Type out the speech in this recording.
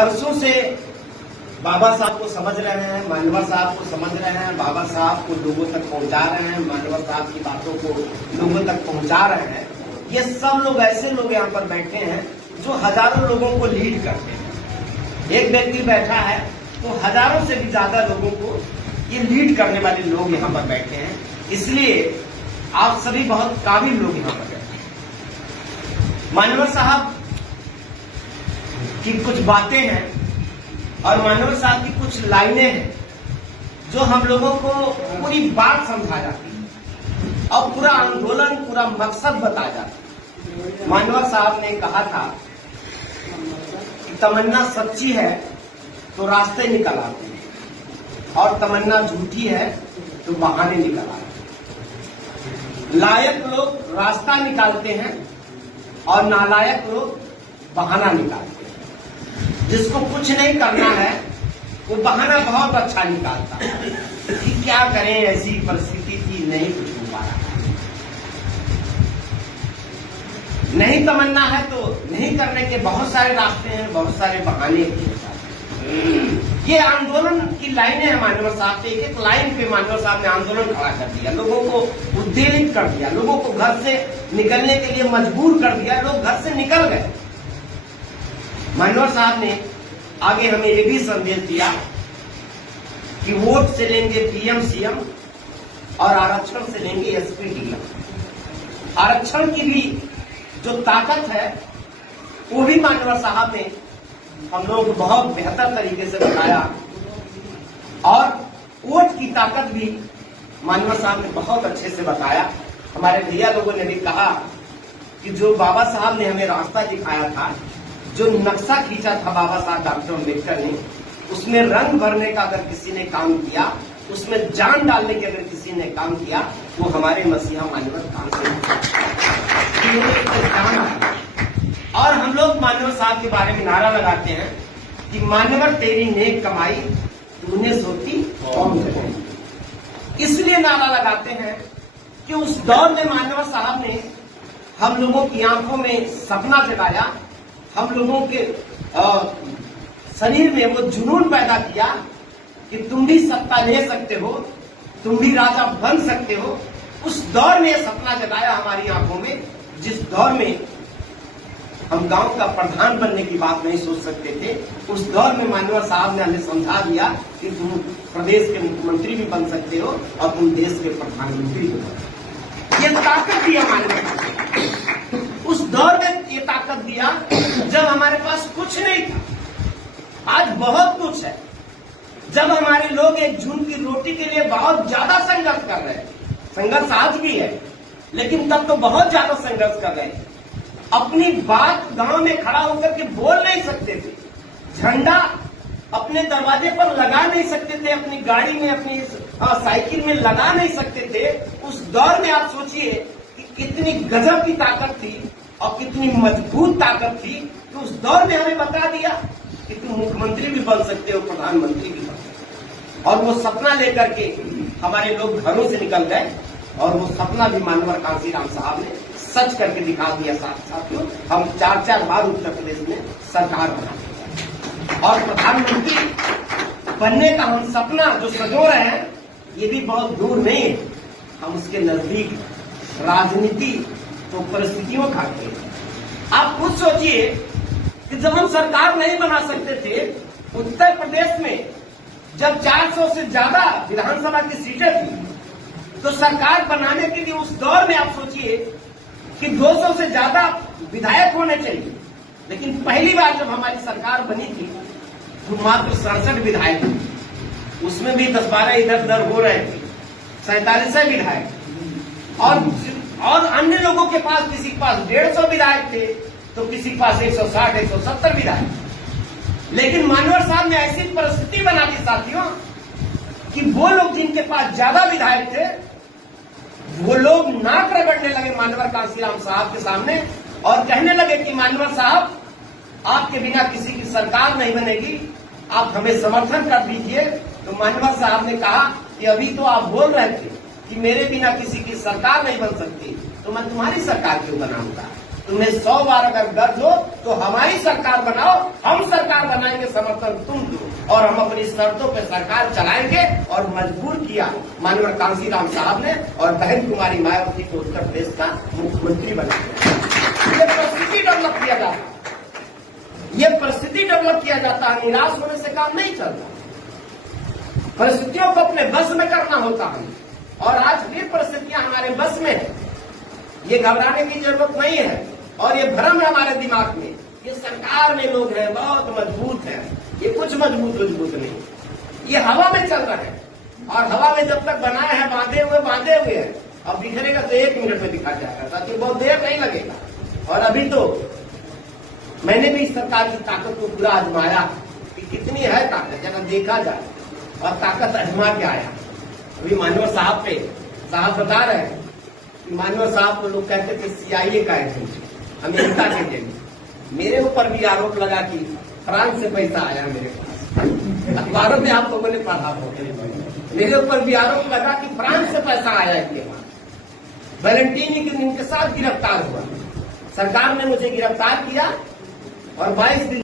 वर्षों से बाबा साहब को समझ रहे हैं, मानवर साहब को समझ रहे हैं, बाबा साहब को लोगों तक पहुंचा रहे हैं, मानवर साहब की बातों को लोगों तक पहुंचा रहे हैं। ये सब लोग ऐसे लोग यहाँ पर बैठे हैं जो हजारों लोगों को लीड करते हैं। एक व्यक्ति बैठा है तो हजारों से भी ज्यादा लोगों को ये लीड करने वाले लोग यहाँ पर बैठे हैं। इसलिए आप सभी बहुत काबिल लोग यहाँ पर बैठे हैं। मानवर साहब की कुछ बातें हैं और मानवर साहब की कुछ लाइनें हैं जो हम लोगों को पूरी बात समझा जाती है और पूरा आंदोलन, पूरा मकसद बताया जाता है। मानवर साहब ने कहा था कि तमन्ना सच्ची है तो रास्ते निकल आते हैं और तमन्ना झूठी है तो बहाने निकल आते हैं। लायक लोग रास्ता निकालते हैं और नालायक लोग बहाना निकालते हैं। जिसको कुछ नहीं करना है वो बहाना बहुत अच्छा निकालता है कि क्या करें, ऐसी परिस्थिति थी, नहीं कुछ हो पा रहा। नहीं तमन्ना है तो नहीं करने के बहुत सारे रास्ते हैं, बहुत सारे बहाने हैं। ये आंदोलन की लाइनें हैं मानवर साहब पे। एक एक लाइन पे मानवर साहब ने आंदोलन खड़ा कर दिया, लोगों को उत्तेजित कर दिया, लोगों को घर से निकलने के लिए मजबूर कर दिया। लोग घर से निकल गए। मानवर साहब ने आगे हमें ये भी संदेश दिया कि वोट से लेंगे पीएम सीएम और आरक्षण से लेंगे एसपी डीएम। आरक्षण की भी जो ताकत है वो भी मानवर साहब ने हम लोग बहुत बेहतर तरीके से बताया और वोट की ताकत भी मानवर साहब ने बहुत अच्छे से बताया। हमारे भैया लोगों ने भी कहा कि जो बाबा साहब ने हमें रास्ता दिखाया था, जो नक्शा खींचा था बाबा साहब डॉक्टर अम्बेडकर ने, उसमें रंग भरने का अगर किसी ने काम किया, उसमें जान डालने के अगर किसी ने काम किया, वो हमारे मसीहा मानवर काम से। और हम लोग मानवर साहब के बारे में नारा लगाते हैं कि मानवर तेरी नेक कमाई तूने सोची कौन करे। इसलिए नारा लगाते हैं कि उस दौर में मानवर साहब ने हम लोगों की आंखों में सपना जगाया, हम लोगों के शरीर में वो जुनून पैदा किया कि तुम भी सत्ता ले सकते हो, तुम भी राजा बन सकते हो। उस दौर में सपना जगाया हमारी आंखों में, जिस दौर में हम गांव का प्रधान बनने की बात नहीं सोच सकते थे। उस दौर में मानवर साहब ने हमें समझा दिया कि तुम प्रदेश के मुख्यमंत्री भी बन सकते हो और तुम देश के प्रधानमंत्री भी बन सकते हो। ये ताकत दिया मानवर उस दौर में, ये ताकत दिया जब हमारे पास कुछ नहीं था। आज बहुत कुछ है। जब हमारे लोग एक जून की रोटी के लिए बहुत ज्यादा संघर्ष कर रहे हैं, संघर्ष आज भी है, लेकिन तब तो बहुत ज्यादा संघर्ष कर रहे हैं। अपनी बात गांव में खड़ा होकर के बोल नहीं सकते थे, झंडा अपने दरवाजे पर लगा नहीं सकते थे, अपनी गाड़ी में, अपनी साइकिल में लगा नहीं सकते थे। उस दौर में आप सोचिए कि कितनी गजब की ताकत थी और कितनी मजबूत ताकत थी कि उस दौर में हमें बता दिया कि तुम मुख्यमंत्री भी बन सकते हो, प्रधानमंत्री भी बन सकते हो। और वो सपना लेकर के हमारे लोग घरों से निकल गए और वो सपना भी मानवर कांसीराम साहब ने सच करके दिखा दिया। साथियों, हम 4-4 बार उत्तर प्रदेश में सरकार बना और प्रधानमंत्री बनने का हम सपना जो सजो रहे हैं, ये भी बहुत दूर नहीं है, हम उसके नजदीक। राजनीति तो परिस्थितियों खाते हैं। आप खुद सोचिए कि जब हम सरकार नहीं बना सकते थे, उत्तर प्रदेश में जब 400 से ज्यादा विधानसभा की सीटें थी, तो सरकार बनाने के लिए उस दौर में आप सोचिए कि 200 से ज्यादा विधायक होने चाहिए। लेकिन पहली बार जब हमारी सरकार बनी थी तो मात्र 67 विधायक थे। उसमें भी 10-12 इधर उधर हो रहे थे, 47 विधायक। और अन्य लोगों के पास, किसी के पास 150 विधायक थे तो किसी के पास 160-170 विधायक। लेकिन मानवर साहब ने ऐसी परिस्थिति बना दी साथियों कि वो लोग जिनके पास ज्यादा विधायक थे, वो लोग नाक रगड़ने लगे मानवर कांसीराम साहब के सामने और कहने लगे कि मानवर साहब, आपके बिना किसी की सरकार नहीं बनेगी, आप हमें समर्थन कर दीजिए। तो मानवर साहब ने कहा कि अभी तो आप बोल रहे थे कि मेरे बिना किसी की सरकार नहीं बन सकती, तो मैं तुम्हारी सरकार क्यों बनाऊंगा? तुम्हें 100 बार अगर गर्ज हो तो हमारी सरकार बनाओ, हम सरकार बनाएंगे। समर्थन तुम दो और हम अपनी शर्तों पर सरकार चलाएंगे। और मजबूर किया माननीय कांशीराम साहब ने और बहन कुमारी मायावती को उत्तर प्रदेश का मुख्यमंत्री बनाया। ये परिस्थिति डेवलप किया जाता है, ये परिस्थिति डेवलप किया जाता है। निराश होने से काम नहीं चलता, परिस्थितियों को अपने बस में करना होता है। और आज भी परिस्थितियां हमारे बस में है, ये घबराने की जरूरत नहीं है। और ये भ्रम है हमारे दिमाग में, ये सरकार में लोग हैं बहुत मजबूत है, ये कुछ मजबूत नहीं, ये हवा में चल रहा है। और हवा में जब तक बनाए हैं बांधे हुए हैं, अब बिखरेगा तो 1 मिनट में दिखा जाएगा, ताकि बहुत देर नहीं लगेगा। और अभी तो मैंने भी इस सरकार की ताकत को पूरा आजमाया कि कितनी है ताकत, जरा देखा जाए। और ताकत आजमा के आया। अभी माननीय साहब बता रहे हैं कि माननीय साहब को लोग कहते थे CIA का एजेंट, अमेरिका के एजेंट। मेरे ऊपर भी आरोप लगा कि फ्रांस से पैसा आया मेरे पास, अखबारों में आप लोगों ने पढ़ा होगा। मेरे ऊपर भी आरोप लगा कि फ्रांस से पैसा आया इनके पास। वैलेंटीनी के इनके साथ गिरफ्तार हुआ, सरकार ने मुझे गिरफ्तार किया और 22 दिन